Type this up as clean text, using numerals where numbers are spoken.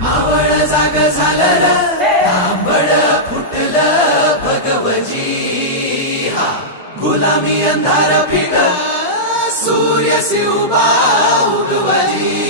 मावळ जाग झालं र तांबड फुटलं भगवजी हा गुलामी अंधार फिट सूर्य उभा उगवजी